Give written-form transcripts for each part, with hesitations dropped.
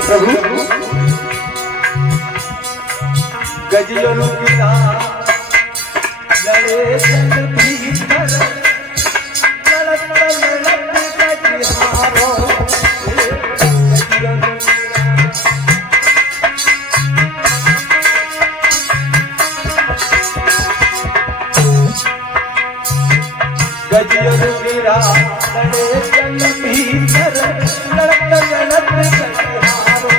प्रभु गजलों की लड़े जन भीतर लड़त लड़त गजहारो गजलों की लड़े जन भीतर लड़त लड़त गजहारो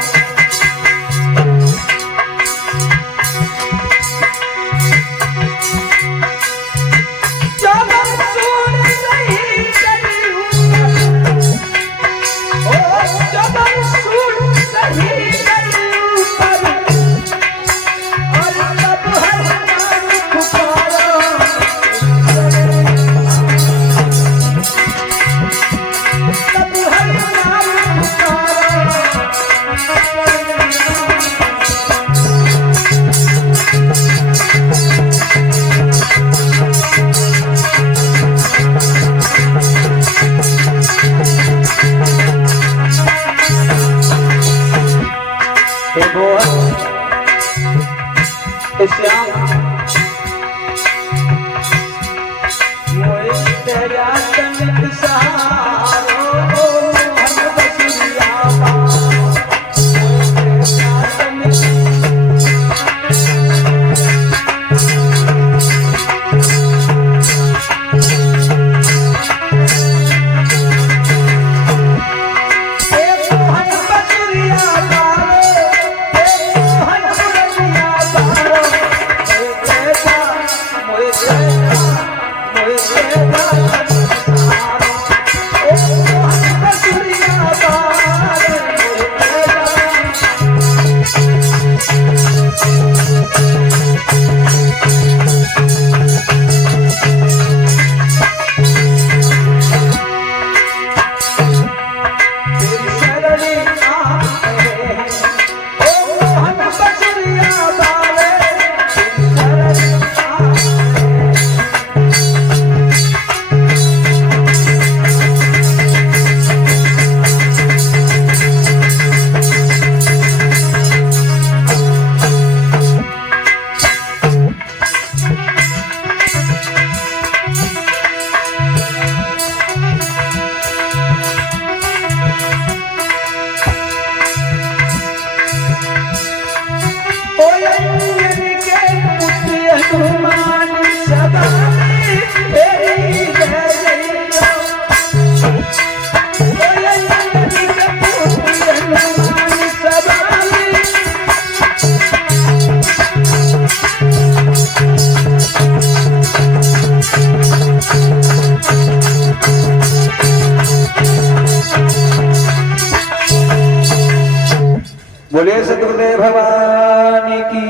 बोले सतगुरुदेव भगवान की,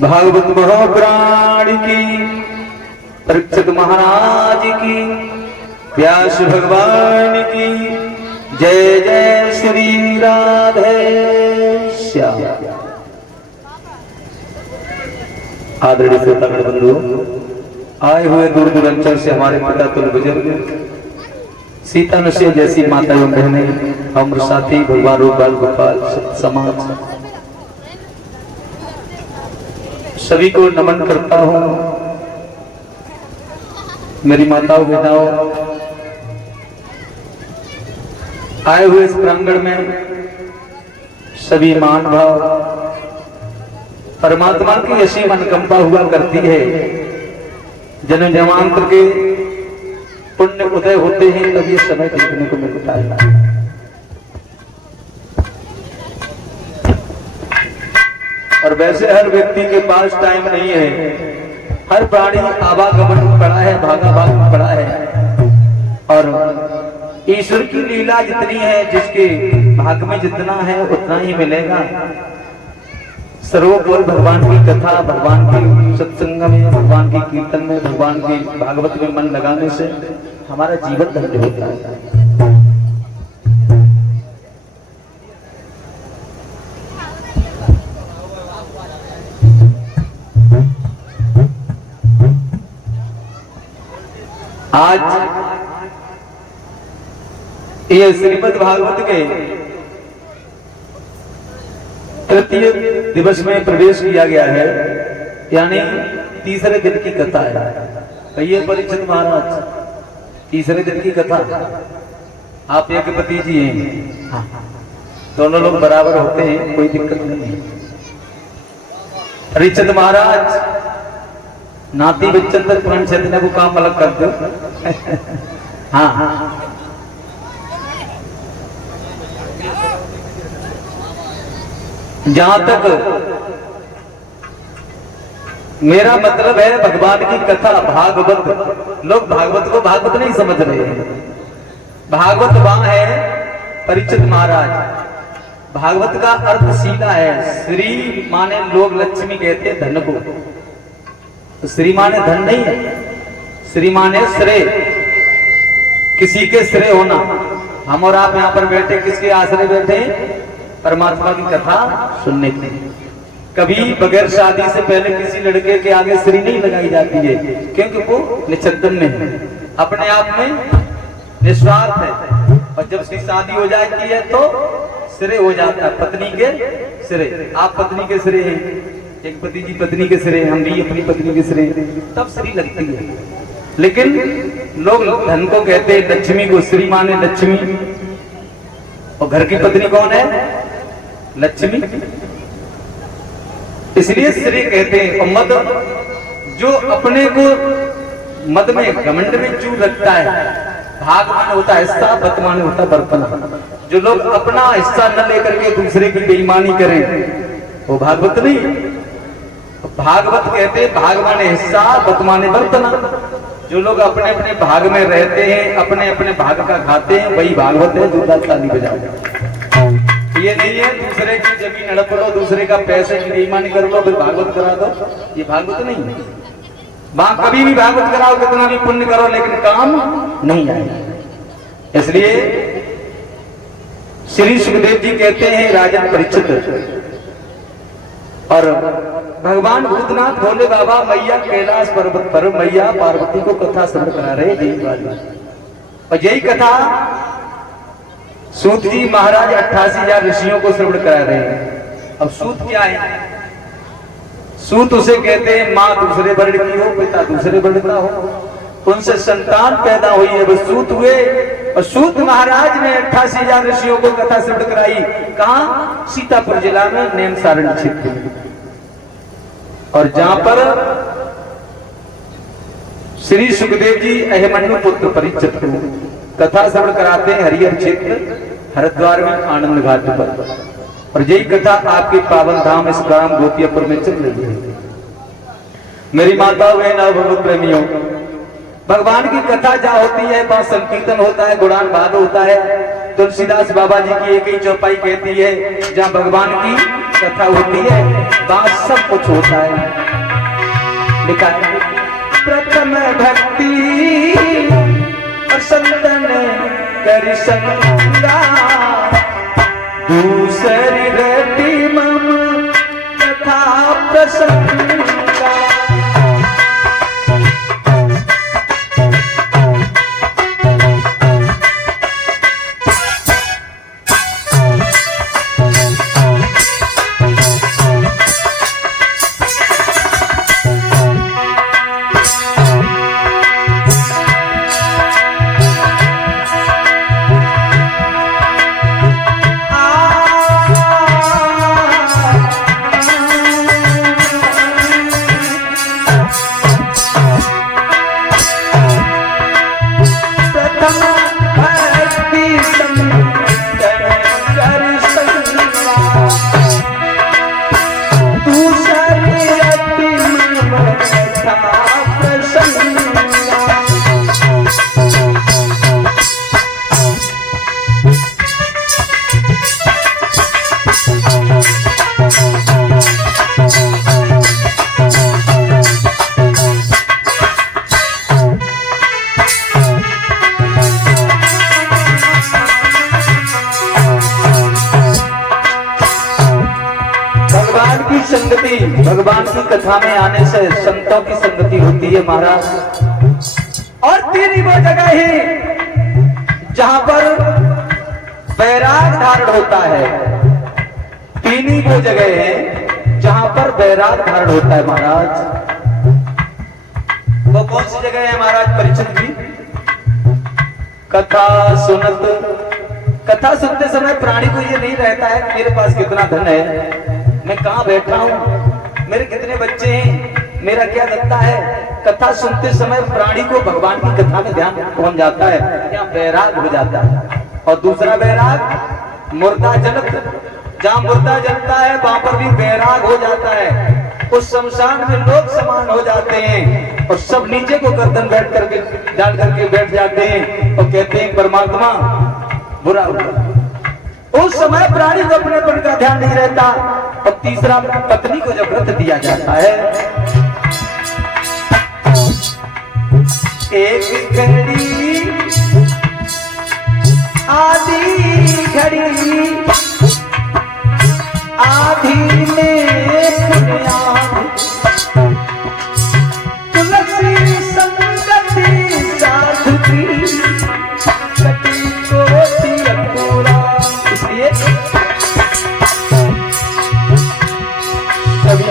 भागवत महापुराण की, परीक्षित महाराज की, व्यास भगवान की जय जय श्री राधे श्याम। आदरणीय श्रोतागण बंधु, आए हुए दूर दूरांचल से हमारे पिता तुल्य बुजुर्ग सीता नशे जैसी माता एवं बहने, हम साथी भगवान रूप बाल गोपाल समाज सभी को नमन करता हूँ। मेरी माताओं बहनाओं, आए हुए इस प्रांगण में सभी मान भाव परमात्मा की असीम अनुकंपा हुआ करती है। जन्म जन्मांतर के पुण्य उदय होते हैं तब ये समय देखने को मिलता है। और वैसे हर व्यक्ति के पास टाइम नहीं है। हर प्राणी आवागमन में पड़ा है, भागा भाग में पड़ा है। और ईश्वर की लीला जितनी है, जिसके भाग में जितना है उतना ही मिलेगा। सर्वोपरि भगवान की कथा, भगवान की सत्संग में, भगवान की कीर्तन में, भगवान की भागवत में मन लगाने से हमारा जीवन धन्य होता है। आज ये श्रीमद् भागवत के तृतीय दिवस में प्रवेश किया गया है, यानी तीसरे दिन की कथा है। कहिए परीक्षित महाराज, तीसरे दिन की कथा। आप एक पति जी हैं, हाँ, दोनों लोग बराबर होते हैं, कोई दिक्कत नहीं है। परीक्षित महाराज नाती बच्चन तक प्राण छेदने को काम अलग कर दो। हाँ, जहां तक मेरा मतलब है भगवान की कथा, भागवत, लोग भागवत को भागवत नहीं समझ रहे हैं। भागवत वहां है परीक्षित महाराज। भागवत का अर्थ सीधा है। श्री माने लोग लक्ष्मी कहते हैं धन को, तो श्री माने धन नहीं है, श्री माने श्रेय, किसी के श्रेय होना। हम और आप यहाँ पर बैठे किसके आश्रय बैठे? परमात्मा की कथा सुनने के लिए। कभी बगैर शादी से पहले किसी लड़के के आगे श्री नहीं लगाई जाती है, क्योंकि वो निश्चंदन में है, अपने आप में निस्वार्थ है। और जब उसकी शादी हो जाती है तो श्रेय हो जाता है, पत्नी के श्रेय। आप पत्नी के श्रेय हैं, एक पति जी पत्नी के श्रेय, हम भी अपनी पत्नी के श्रेय, तब श्री लगती है। लेकिन लोग धन को कहते हैं लक्ष्मी को, श्री माने लक्ष्मी। और घर की पत्नी कौन है? लक्ष्मी। इसलिए श्री कहते हैं। और मद, जो अपने को मद में घमंड में चूर रखता है, भाग माने होता है हिस्सा, बत माने होता बर्तन। जो लोग अपना हिस्सा न लेकर के दूसरे की बेईमानी करें, वो भागवत नहीं। भागवत कहते हैं भाग माने हिस्सा, बत माने बर्तन। जो लोग अपने अपने भाग में रहते हैं, अपने अपने भाग का खाते हैं, वही भागवत है। जोरदार ताली बजाओ। ये नहीं है दूसरे की जमीन हड़प लो, दूसरे का पैसे की बेईमानी कर लो, फिर भागवत करा दो, ये भागवत नहीं है। वहां कभी भी भागवत कराओ, कितना भी पुण्य करो, लेकिन काम नहीं आएगा। इसलिए श्री सुखदेव जी कहते हैं राजन परीक्षित, और भगवान भूतनाथ भोले बाबा मैया कैलाश पर्वत पर मैया पार्वती को कथा श्रवण करा रहे हैं। और यही कथा सूत जी महाराज 88,000 ऋषियों को श्रवण करा रहे हैं। अब सूत क्या है? सूत उसे कहते हैं माँ दूसरे वर्ण की हो, पिता दूसरे वर्ण का हो, उनसे संतान पैदा हुई है, वो सूत हुए। और सूत महाराज ने 88,000 ऋषियों को कथा श्रवण कराई। कहाँ? सीतापुर जिला में नेम सारण क्षेत्र में। और जहां पर श्री सुखदेव जी अहिमन्यु पुत्र परीक्षित को कथा श्रवण कराते हैं हरिहर क्षेत्र हरिद्वार में आनंद घाट पर। और यही कथा आपके पावन धाम इस ग्राम गोपियापुर में चल रही है। मेरी माताओं बहनों भगवत प्रेमियों, भगवान की कथा जहाँ होती है वहां संकीर्तन होता है, गुणान भाग होता है। तुलसीदास बाबा जी की एक ही चौपाई कहती है, जहाँ भगवान की कथा होती है वहां सब कुछ होता है। लिखा है प्रथम भक्ति और संतन कर संगा, दूसरी रति मम कथा प्रसंगा। भगवान की संगति, भगवान की कथा में आने से संतों की संगति होती है महाराज। और तीन ही वो जगह है जहां पर वैराग धारण होता है। तीन ही वो जगह है जहां पर वैराग धारण होता है महाराज। वो कौन सी जगह है महाराज परीक्षित जी? कथा सुनते समय प्राणी को ये नहीं रहता है कि मेरे पास कितना धन है, मैं कहां बैठा हूं, मेरे कितने बच्चे हैं, मेरा क्या दत्ता है। कथा सुनते समय प्राणी को भगवान की कथा में ध्यान पहुंच जाता है, या वैराग हो जाता है। और दूसरा वैराग मुर्दा जलत, जहां मुर्दा जलता है वहां पर भी वैराग हो जाता है। उस शमशान में लोग समान हो जाते हैं और सब नीचे को गर्दन बैठ करके डाल करके बैठ जाते हैं और कहते हैं परमात्मा बुरा हुआ। उस समय प्राणी को अपनेपन का ध्यान नहीं रहता। और तीसरा पत्नी को जब व्रत दिया जाता है, एक घड़ी आधी घड़ी आधी में तुलसी संगति साधु की कटी को पूरा। इसलिए सभी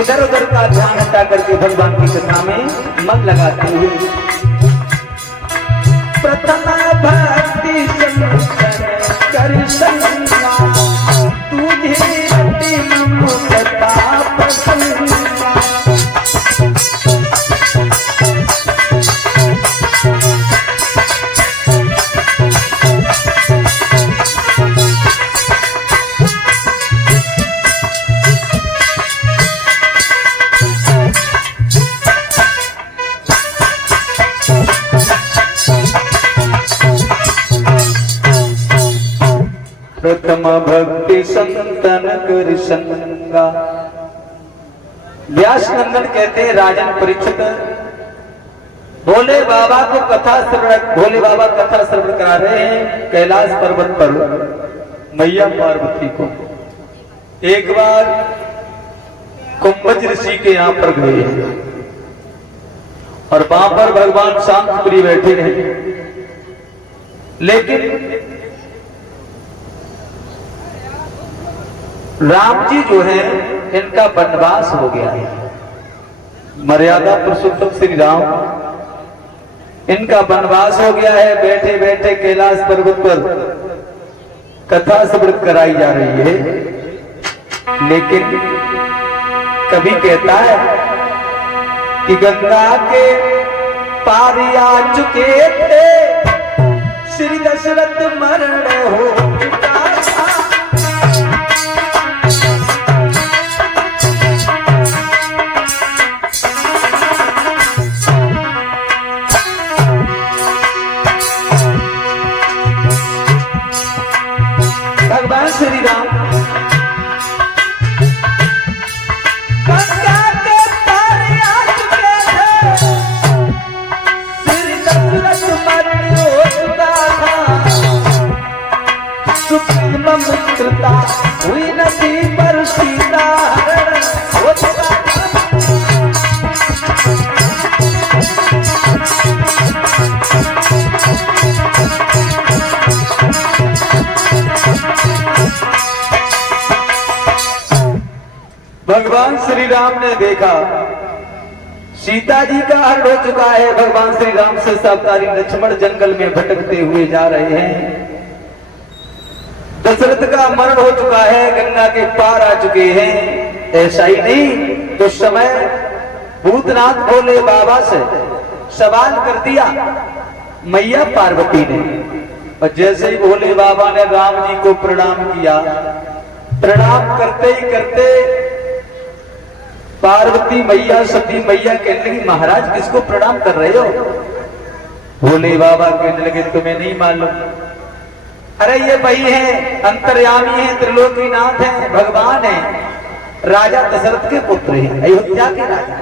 इधर उधर का ध्यान हटा करके भगवान की कथा में मन लगाते हुए प्रथम भक्ति संतन कर संगा तुझे अति ममता प्रसन्ना। प्रथम भक्ति संतन कर संगा। व्यास नंदन कहते हैं राजन परीक्षित, भोले बाबा को भोले बाबा कथा श्रवण करा रहे हैं कैलाश पर्वत पर मैया पार्वती को। एक बार कुंभज ऋषि के यहां पर गए और वहां पर भगवान शांतपुरी बैठे रहे, लेकिन राम जी जो है इनका वनवास हो गया है। मर्यादा पुरुषोत्तम श्री राम, इनका वनवास हो गया है। बैठे बैठे कैलाश पर्वत पर कथा श्रवण कराई जा रही है, लेकिन कभी कहता है कि गंगा के पार आ चुके थे, श्री दशरथ मरण हो चुका था। भगवान श्री राम गंगा के पार आ चुके थे, श्री दशरथ मरण हो चुका था। सुखी मित्रता हुई नदी पर सीता हरण हो चुका था। भगवान श्री राम ने देखा सीता जी का हरण हो चुका है। भगवान श्री राम से सावधानी लक्ष्मण जंगल में भटकते हुए जा रहे हैं। दशरथ का मरण हो चुका है, गंगा के पार आ चुके हैं। ऐसा ही नहीं तो समय भूतनाथ भोले बाबा से सवाल कर दिया मैया पार्वती ने। और जैसे ही भोले बाबा ने राम जी को प्रणाम किया, प्रणाम करते ही करते पार्वती मैया सती मैया कहने लगी महाराज किसको प्रणाम कर रहे हो? भोले बाबा कहने लगे तुम्हें नहीं मालूम? अरे ये वही है, अंतर्यामी है, त्रिलोकीनाथ है, भगवान है, राजा दशरथ के पुत्र हैं, अयोध्या के राजा।